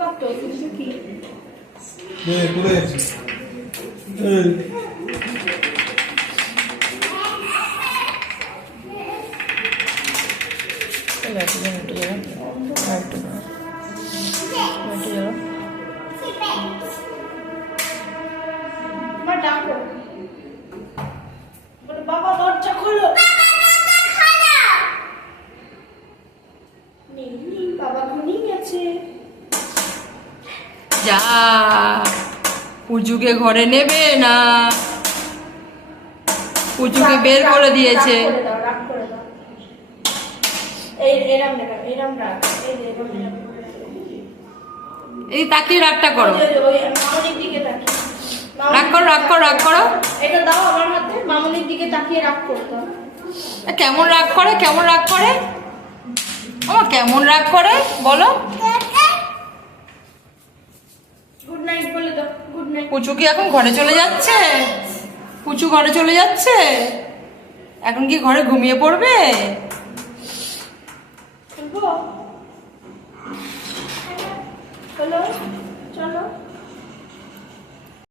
কাঁপতো কিন্তু কি পুরো গেছে বাবা দরজা খোলো বাবা ঘুমিয়ে গেছে যা পুজুকে ঘরে নেবে না, পুজুকে বের করে দিয়েছে। রাগ করে দাও এই এরম দেখা এরম রাগ এই যে এরম এই তাকিয়ে রাগটা করো, ওই মামনির দিকে তাকিয়ে রাগ করো রাগ করো রাগ করো। এটা দাও আমার হাতে, মামনির দিকে তাকিয়ে রাগ করতে হবে। কেমন রাগ করে, কেমন রাগ করে, আমার কেমন রাগ করে বলো। গুড নাইট বলে দাও, গুড নাইট। পুচু কি এখন ঘরে চলে যাচ্ছে? পুচু ঘরে চলে যাচ্ছে এখন? কি ঘরে ঘুমিয়ে পড়বে? হ্যালো চলো